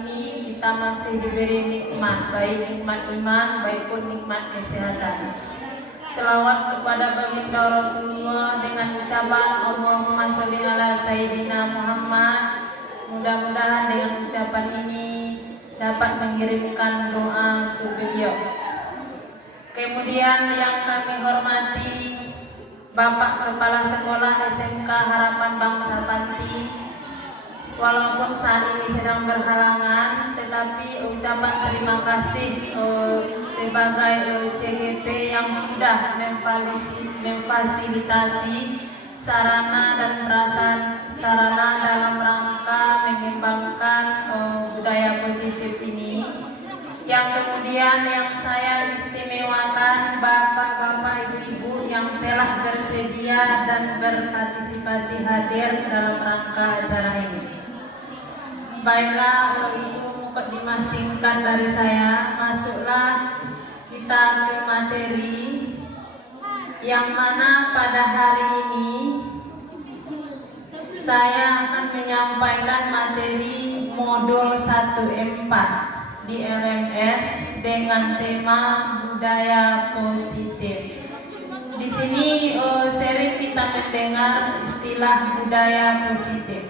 ini kita masih diberi nikmat, baik nikmat iman, baik pun nikmat kesehatan. Selawat kepada baginda Rasulullah dengan ucapan Allahumma sholli ala Sayyidina Muhammad. Mudah-mudahan dengan ucapan ini dapat mengirimkan doa untuk beliau. Kemudian yang kami hormati Bapak Kepala Sekolah SMK Harapan Bangsa Panti, walaupun saat ini sedang berhalangan, tetapi ucapan terima kasih sebagai CGP yang sudah memfasilitasi sarana dan prasarana dalam rangka mengembangkan budaya positif ini. Yang kemudian yang saya istimewakan Bapak-bapak, Ibu-ibu yang telah bersedia dan berpartisipasi hadir dalam rangka acara ini. Baiklah, itu mukadimah dari saya. Masuklah kita ke materi yang mana pada hari ini saya akan menyampaikan materi modul 1M4 di LMS dengan tema budaya positif. Di sini sering kita mendengar istilah budaya positif.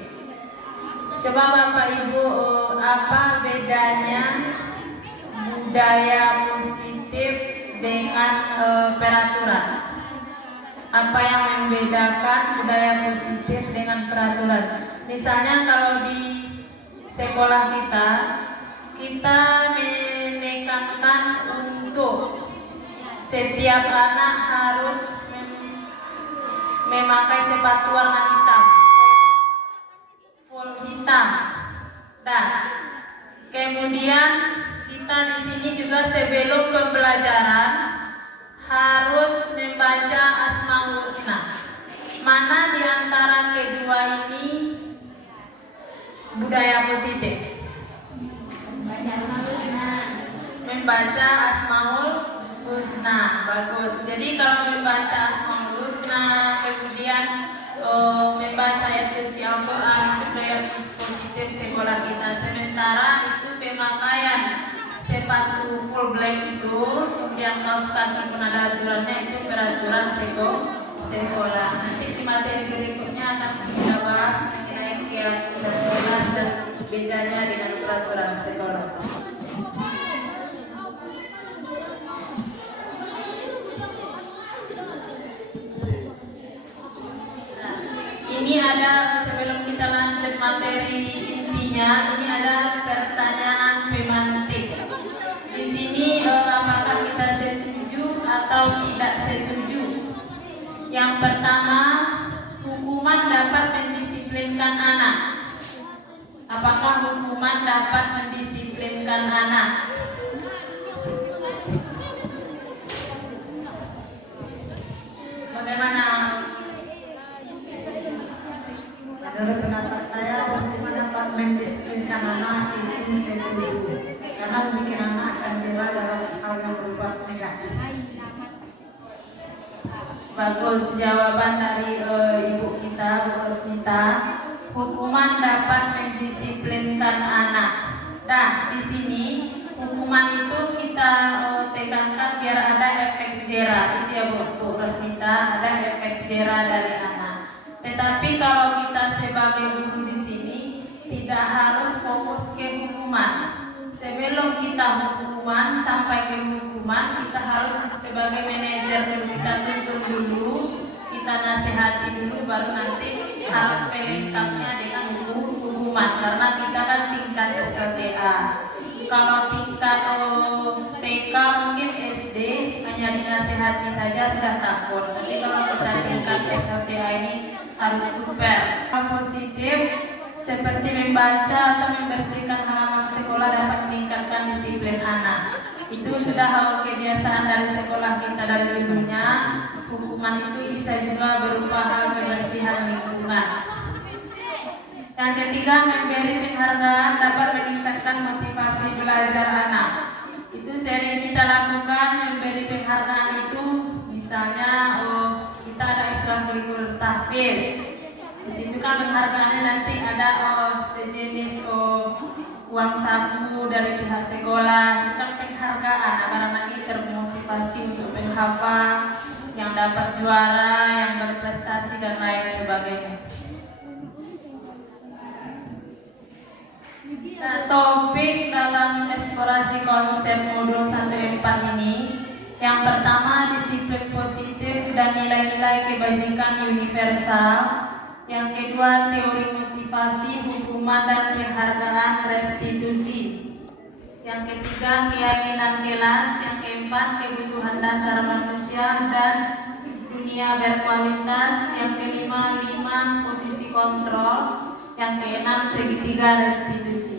Coba Bapak Ibu, apa bedanya budaya positif dengan peraturan? Apa yang membedakan budaya positif dengan peraturan? Misalnya kalau di sekolah kita menekankan untuk setiap anak harus memakai sepatu warna hitam, full hitam. Dan kemudian kita di sini juga sebelum pembelajaran harus membaca Asmaul Husna. Mana di antara kedua ini budaya positif? Membaca Asmaul Husna. Bagus. Jadi kalau membaca Asmaul Husna, kemudian membaca ayat suci Al-Quran, itu budaya positif sekolah kita. Sementara itu pemakaian sepatu full black itu, kemudian kaos kaki pun ada aturannya, itu peraturan sekolah. Nanti di materi berikutnya akan kita bahas mengenai kelas dan bedanya dengan peraturan sekolah. Ini ada, sebelum kita lanjut materi intinya, ini ada pertanyaan pemantik. Di sini apakah kita setuju atau tidak setuju? Yang pertama, hukuman dapat mendisiplinkan anak. Apakah hukuman dapat mendisiplinkan anak? Bagaimana? Menurut pendapat saya, hukuman dapat mendisiplinkan anak itu setuju, karena membuat anak akan jebak dalam hal yang berupa negatif. Bagus jawaban dari ibu kita, Bu Rosmita. Hukuman dapat mendisiplinkan anak. Nah, di sini hukuman itu kita tekankan biar ada efek jera. Itu ya Bu Rosmita, ada efek jera dari anak. Tetapi kalau kita sebagai guru di sini tidak harus fokus ke hukuman. Sebelum kita hukuman, sampai ke hukuman, kita harus sebagai manajer dulu, kita tuntun dulu, kita nasihati dulu, baru nanti harus pelengkapnya dengan hukuman. Karena kita kan tingkat SLTA. Kalau tingkat TK mungkin SD hanya dinasihati saja sudah takut. Tapi kalau kita tingkat SLTA ini harus super. Positif seperti membaca atau membersihkan halaman sekolah dapat meningkatkan disiplin anak. Itu sudah kebiasaan dari sekolah kita dari dulunya. Hukuman itu bisa juga berupa hal kebersihan lingkungan. Yang ketiga, memberi penghargaan dapat meningkatkan motivasi belajar anak. Itu sering kita lakukan, memberi penghargaan itu. Misalnya kita ada Extracurricular Tahfiz. Di situ kan penghargaannya nanti ada sejenis uang saku dari pihak sekolah. Itu kan penghargaan agar anak ini termotivasi untuk menghafal, yang dapat juara, yang berprestasi dan lain sebagainya. Nah, topik dalam eksplorasi konsep modul 1.4 ini, yang pertama disiplin positif dan nilai-nilai kebajikan universal, yang kedua teori motivasi, hukuman dan penghargaan restitusi, yang ketiga keyakinan kelas, yang keempat kebutuhan dasar manusia dan dunia berkualitas, yang kelima 5 posisi kontrol, yang keenam segitiga restitusi.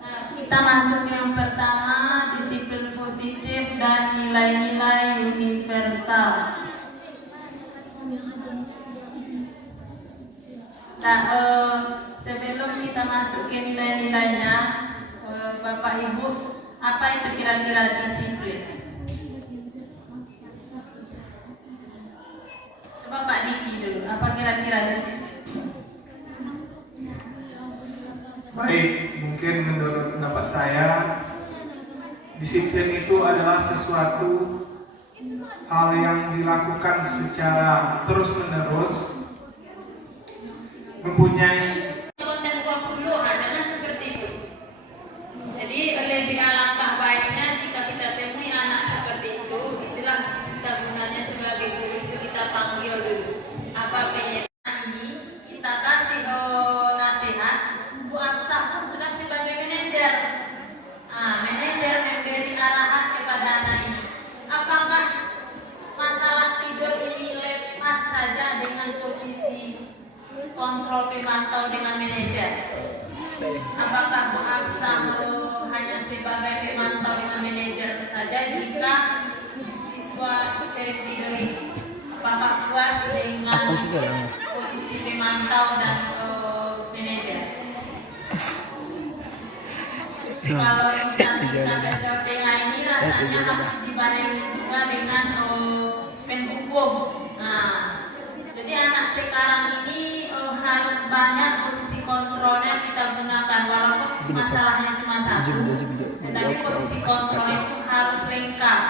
Nah, kita masuk yang pertama, disiplin positif dan nilai-nilai universal. Nah, sebelum kita masuk ke nilai-nilainya, Bapak Ibu, apa itu kira-kira disiplin? Coba Pak Diki dulu, apa kira-kira disiplin? Baik, mungkin menurut pendapat saya, disiplin itu adalah sesuatu hal yang dilakukan secara terus-menerus, mempunyai Konten 20, jangan seperti itu. Jadi lebih alangkah baiknya jika kita temui anak seperti itu, itulah kita gunanya sebagai guru itu kita panggil dulu. Apa penyetaan ini kita kasih nasihat. Bu Afsah kan sudah sebagai manajer. Manajer memberi arahan kepada anak ini. Apakah masalah tidur ini lepas saja dengan posisi kontrol pemantau dengan manajer? Apakah Bu Afsah hanya sebagai pemantau dengan manajer saja jika siswa sering tidur ini? Apakah puas dengan posisi pemantau dan manajer? Kalau kita SLTA ini rasanya harus dibarengi juga dengan penhukum. Nah, jadi anak sekarang ini harus banyak posisi kontrolnya kita gunakan, walaupun masalahnya cuma satu, tetapi posisi kontrol itu harus lengkap.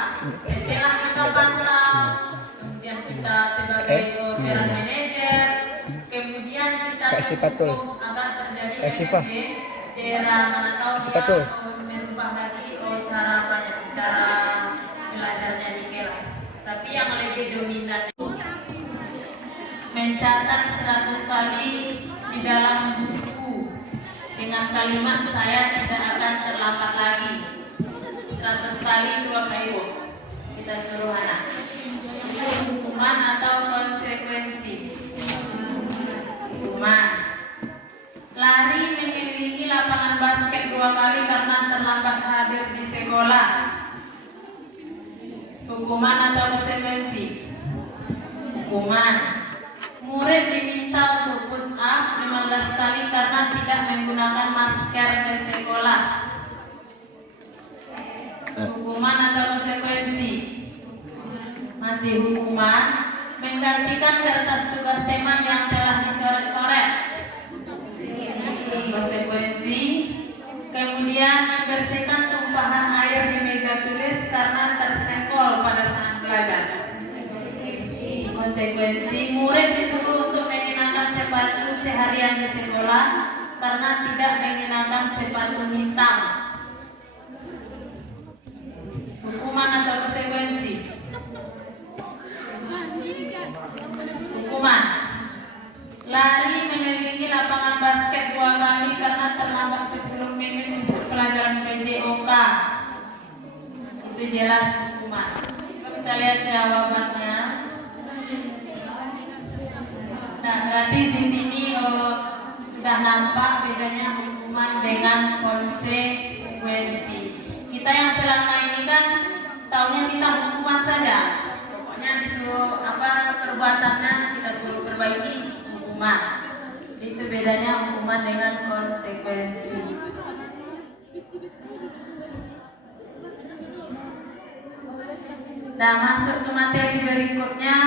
Setelah kita pantau, kemudian kita sebagai peran manajer, kemudian kita hukum agar terjadi mana tahu dia merubah lagi cara belajarnya di kelas. Tapi yang lebih dominan mencatat 100 kali di dalam buku dengan kalimat saya tidak akan terlambat lagi. 100 kali itu Bapak Ibu kita suruh anak. Itu hukuman atau konsekuensi? Hukuman. Lari mengelilingi lapangan basket 2 kali karena terlambat hadir di sekolah. Hukuman atau konsekuensi? Hukuman. Murid diminta untuk push up 15 kali karena tidak menggunakan masker ke sekolah. Hukuman atau konsekuensi? Masih hukuman. Menggantikan kertas tugas teman yang telah dicoret-coret. Konsekuensi. Kemudian membersihkan tumpahan air di meja tulis karena tersenggol pada saat belajar. Konsekuensi. Murid disuruh untuk mengenakan sepatu seharian di sekolah karena tidak mengenakan sepatu hitam. Hukuman atau konsekuensi? Hukuman. Lari mengelilingi lapangan basket 2 kali karena terlambat 10 menit untuk pelajaran PJOK. Itu jelas hukuman. Coba kita lihat jawabannya. Nah, berarti di sini sudah nampak bedanya hukuman dengan konsekuensi. Kita yang selama ini kan taunya kita hukuman saja. Pokoknya disuruh perbuatannya kita suruh perbaiki. Hukuman. Itu bedanya hukuman dengan konsekuensi. Nah, masuk ke materi berikutnya.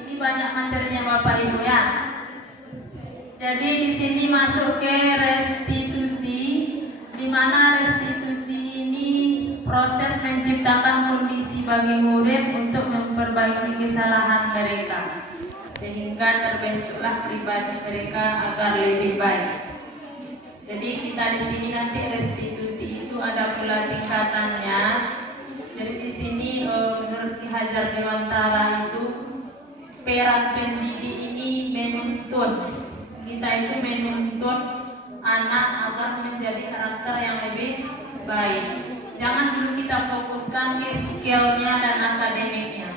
Ini banyak materinya Bapak Ibu ya. Jadi di sini masuk ke restitusi, di mana restitusi ini proses menciptakan kondisi bagi murid untuk memperbaiki kesalahan mereka, sehingga terbentuklah pribadi mereka agar lebih baik. Jadi kita di sini nanti restitusi itu ada pula tingkatannya. Jadi di sini menurut Ki Hajar Dewantara itu peran pendidik ini menuntun. Kita itu menuntun anak agar menjadi karakter yang lebih baik. Jangan dulu kita fokuskan ke skillnya dan akademiknya.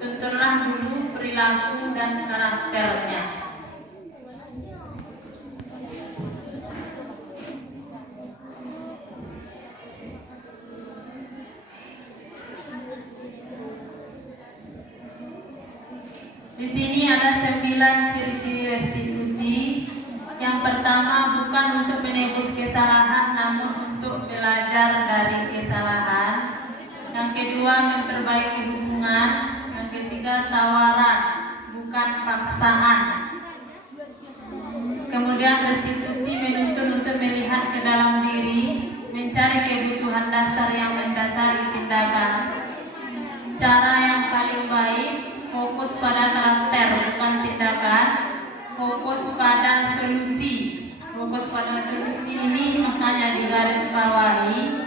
Tuntunlah dulu perilaku dan karakternya. Di sini ada 9 ciri-ciri restitusi. Yang pertama, bukan untuk menebus kesalahan, namun untuk belajar dari kesalahan. Yang kedua, memperbaiki hubungan. Yang ketiga, tawaran, bukan paksaan. Kemudian restitusi menuntun untuk melihat ke dalam diri, mencari kebutuhan dasar yang mendasari tindakan. Cara yang paling baik, fokus pada karakter bukan tindakan, fokus pada solusi. Fokus pada solusi ini makanya digaris bawahi.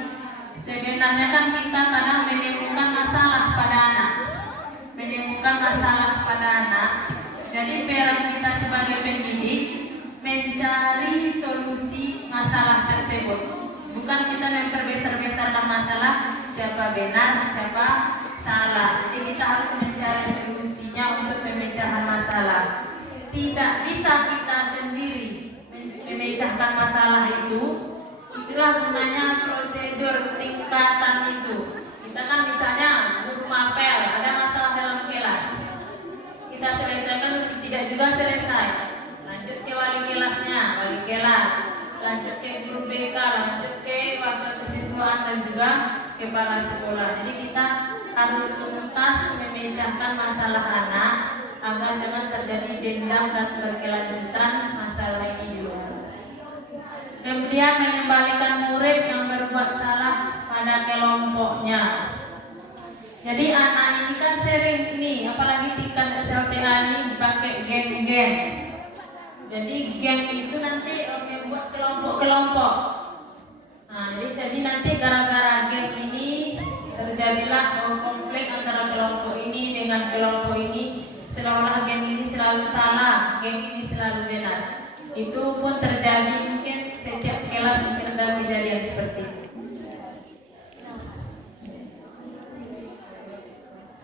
Sebenarnya kan kita kadang menemukan masalah pada anak, Jadi peran kita sebagai pendidik mencari solusi masalah tersebut. Bukan kita memperbesar-besarkan masalah, siapa benar, siapa salah. Jadi kita harus mencari solusinya untuk pemecahan masalah. Tidak bisa kita sendiri memecahkan masalah itu. Itulah gunanya prosedur tingkatan itu. Kita kan misalnya guru mapel, ada masalah dalam kelas, kita selesaikan, tidak juga selesai, lanjut ke wali kelasnya, wali kelas, lanjut ke guru BK, lanjut ke wakil kesiswaan dan juga kepala sekolah. Jadi kita harus tuntas memecahkan masalah anak agar jangan terjadi dendam dan berkelanjutan masalah ini dulu. Kemudian mengembalikan murid yang berbuat salah pada kelompoknya. Jadi anak ini kan sering ini, apalagi tingkat SLTA ini pakai geng-geng. Jadi geng itu nanti membuat kelompok-kelompok. Nah, jadi nanti gara-gara geng ini terjadilah konflik antara kelompok ini dengan kelompok ini. Seolah-olah geng ini selalu salah, geng ini selalu benar. Itu pun terjadi, mungkin setiap kelas mungkin ada kejadian seperti itu.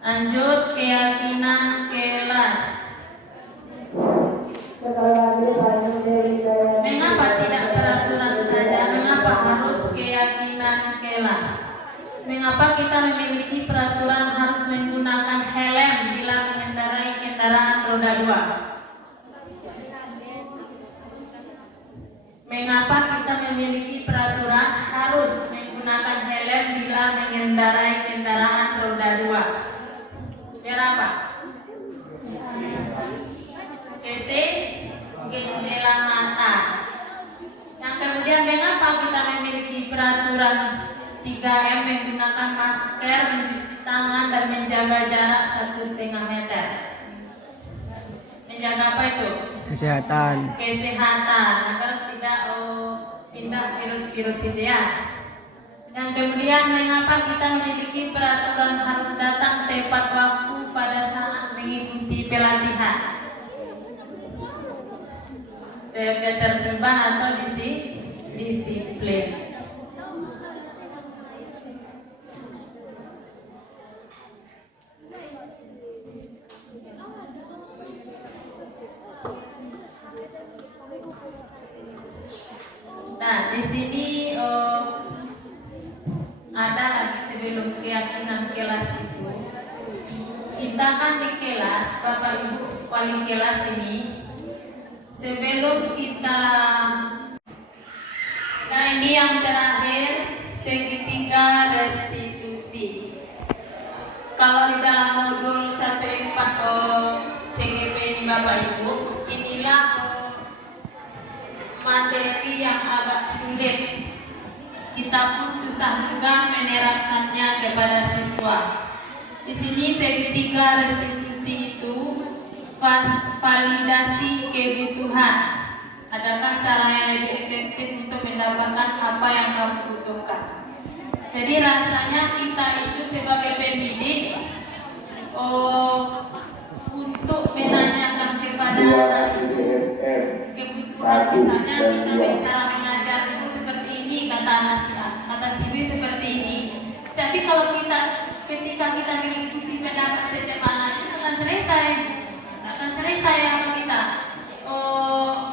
Lanjut, keyakinan kelas. Mengapa tidak peraturan saja? Mengapa harus keyakinan kelas? Mengapa kita memiliki peraturan harus menggunakan helm bila mengendarai kendaraan roda 2? Mengapa kita memiliki peraturan harus menggunakan helm bila mengendarai kendaraan roda 2? Biar apa? Keselamatan. Yang kemudian mengapa kita memiliki peraturan 3M menggunakan masker, mencuci tangan dan menjaga jarak 1,5 meter? Menjaga apa itu? Kesehatan agar tidak pindah virus-virus itu ya. Yang kemudian mengapa kita memiliki peraturan harus datang tepat waktu pada saat mengikuti pelatihan? Ketertiban atau disiplin. Nah, di sini ada lagi sebelum keyakinan kelas itu. Kita kan di kelas, Bapak Ibu wali kelas ini, sebelum kita, nah ini yang terakhir, segitiga restitusi. Kalau di dalam modul 1.4 CGP ini Bapak Ibu, inilah materi yang agak sulit. Kita pun susah juga menerapkannya kepada siswa. Di sini segitiga restitusi itu validasi kebutuhan. Adakah cara yang lebih efektif untuk mendapatkan apa yang kamu butuhkan? Jadi rasanya kita itu sebagai pendidik untuk menanyakan kepada anak itu kebutuhan, misalnya kita cara mengajar itu seperti ini, kata anak si A, kata si B seperti ini. Tapi kalau ketika kita mengikuti pendapat setiap anak itu akan selesai apa kita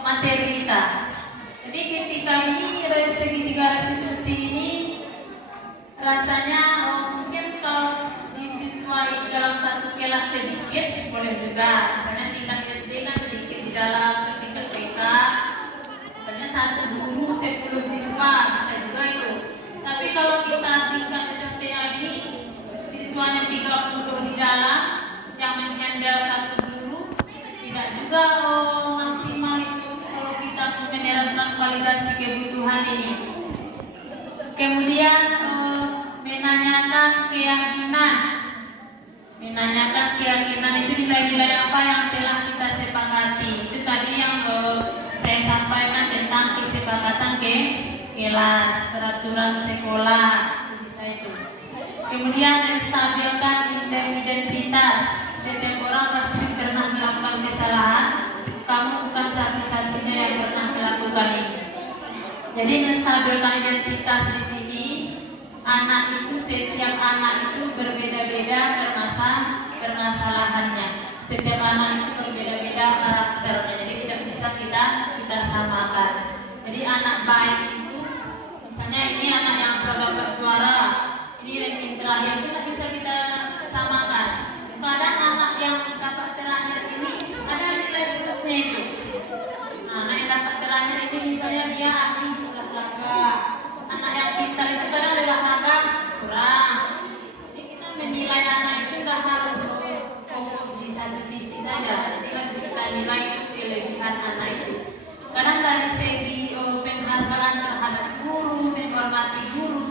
materi kita. Jadi ketika ini segitiga restitusi ini rasanya mungkin kalau di siswa itu dalam satu kelas sedikit boleh juga, misalnya tingkat SD kan sedikit di dalam tingkat TK, misalnya satu guru 10 siswa bisa juga itu. Tapi kalau kita tingkat SLTA ini siswanya 30 di dalam yang menghandle satu guru, tidak juga maksimal itu kalau kita menerapkan validasi kebutuhan ini. Kemudian menanyakan keyakinan itu nilai-nilai apa yang telah kita sepakati. Itu tadi yang saya sampaikan tentang kesepakatan kelas, peraturan sekolah, bisa itu. Kemudian menstabilkan identitas. Setiap orang pasti pernah melakukan kesalahan. Kamu bukan satu-satunya yang pernah melakukan ini. Jadi menstabilkan identitas di sini, setiap anak itu berbeda-beda permasalahannya. Setiap anak itu berbeda-beda karakternya. Jadi tidak bisa kita samakan. Jadi anak baik itu, misalnya ini anak yang selalu dapat juara, ini ranking terakhir, itu tidak bisa kita samakan. Kadang anak yang dapat terakhir ini ada nilai bonusnya itu. Anak yang dapat terakhir ini misalnya dia ahli olahraga. Anak yang pintar itu kadang di olahraga kurang. Jadi kita menilai anak itu sudah harus fokus di satu sisi saja. Jadi harus kita nilai kelebihan anak itu. Kadang dari segi penghargaan terhadap guru, menghormati guru,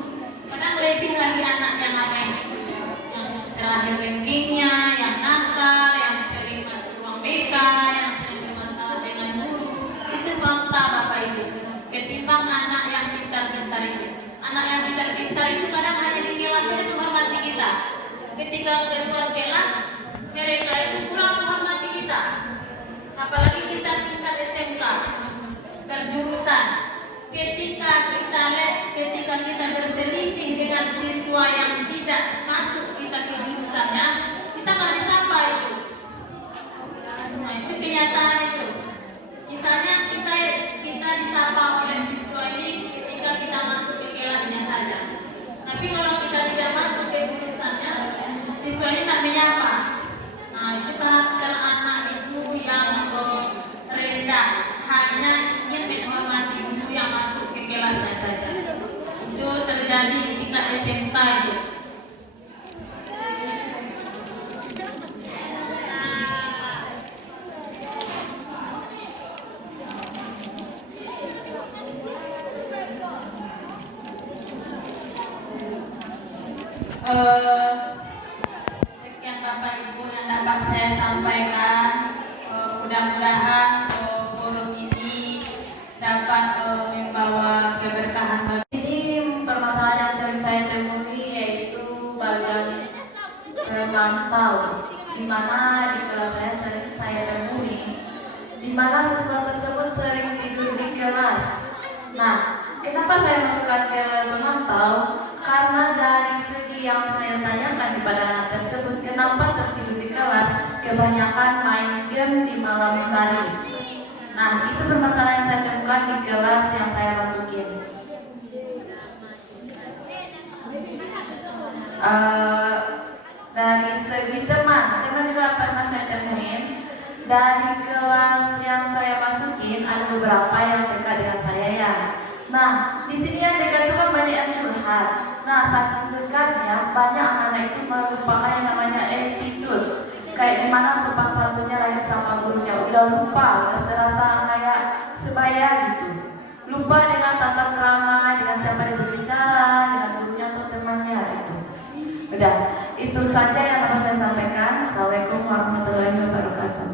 kadang lebih lagi anak yang apa ini? Yang terakhir rankingnya, yang nakal, yang sering masuk ruang BK, yang sering bermasalah dengan guru. Itu fakta Bapak Ibu. Ketimbang anak yang pintar-pintar itu. Anak yang pintar-pintar itu kadang hanya di kelas saja menghormati kita. Ketika keluar kelas, mereka itu kurang menghormati kita. Apalagi kita tingkat SMK, berjurusan. Ketika kita berselisih dengan siswa yang tidak masuk kita ke jurusannya, kita nggak disapa itu. Nah, itu kenyataan itu. Misalnya kita disapa oleh siswa ini ketika kita masuk ke kelasnya saja. Tapi kalau kita tidak masuk ke jurusannya, siswa ini tak menyapa. Nah, itu karakter anak itu yang rendah, hanya ingin menghormati guru yang masuk ke kelasnya saja. Itu terjadi di tingkat SMK itu. Sekian Bapak Ibu yang dapat saya sampaikan. Mudah-mudahan forum ini dapat membawa keberkahan bagi. Ini permasalahan yang sering saya temui yaitu bagian memantau, di mana di kelas saya sering saya temui, di mana siswa tersebut sering tidur di kelas. Nah, kenapa saya masukkan ke memantau? Karena dari segi yang saya tanyakan kepada anak tersebut, kenapa tertidur di kelas, kebanyakan main game di malam hari. Nah, itu permasalahan yang saya temukan di kelas yang saya masukin. Dari segi teman juga pernah saya temuin. Dari kelas yang saya masukin ada beberapa yang dekat dengan saya ya. Nah, di sini yang dekat itu kan banyak yang curhat. Nah, saking dekatnya banyak anak-anak itu melupakan yang namanya attitude. Kayak dimana sopan santunnya lagi sama gurunya udah lupa, udah serasa kayak sebaya gitu. saja yang dapat saya sampaikan. Assalamualaikum warahmatullahi wabarakatuh.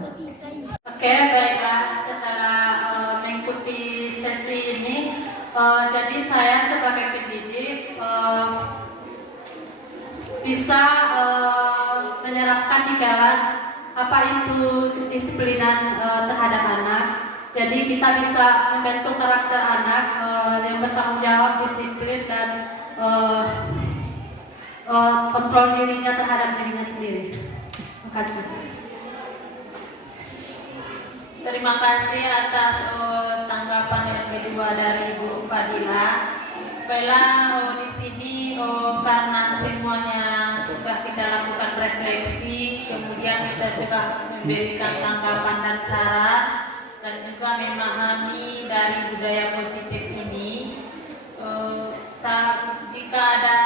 Oke, baiklah. Setelah mengikuti sesi ini, jadi saya sebagai pendidik bisa menyerapkan di kelas apa itu kedisiplinan terhadap anak. Jadi kita bisa membentuk karakter anak yang bertanggung jawab, disiplin dan kontrol dirinya terhadap dirinya sendiri. Terima kasih. Terima kasih atas tanggapan yang kedua dari Ibu Fadila. Baiklah, di sini karena semuanya sudah kita lakukan refleksi, kemudian kita sudah memberikan tanggapan dan saran, dan juga memahami dari budaya positif ini. Jika ada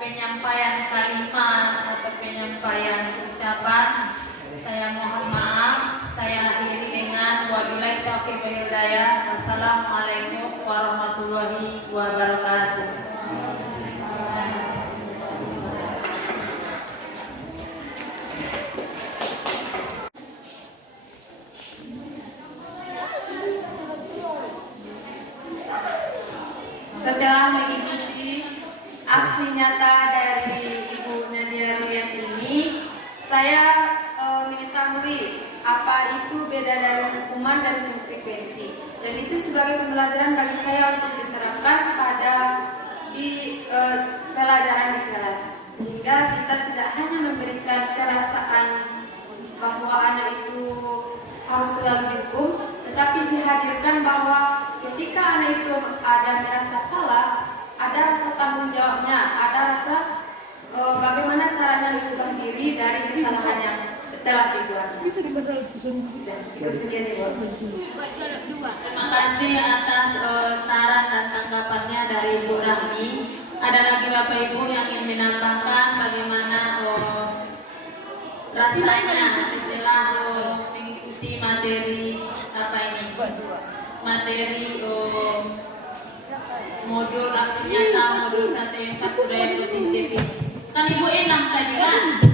penyampaian kalimat atau penyampaian ucapan, saya mohon maaf. Saya akhiri dengan wabillahi taufiq wal hidayah. Wassalamualaikum warahmatullahi wabarakatuh. Setelah mengikuti aksi nyata dari Ibu Nadia Ruliat ini, saya mengetahui apa itu beda dari hukuman dan konsekuensi, dan itu sebagai pembelajaran bagi saya untuk diterapkan pada pelajaran di kelas, sehingga kita tidak hanya memberikan perasaan bahwa anak itu harus selalu dihukum, tetapi dihadirkan bahwa ketika anak itu ada merasa salah, ada rasa tanggung jawabnya, ada rasa bagaimana caranya mengubah diri dari kesalahan yang telah dibuat. Cukup sendiri, Bu. Terima kasih atas saran dan tanggapannya dari Ibu Rahmi. Ada lagi Bapak Ibu yang ingin menambahkan bagaimana rasanya setelah mengikuti materi apa ini? Materi modul aksi nyata modul 1 budaya positif ini. Kan Ibu enam tadi kan?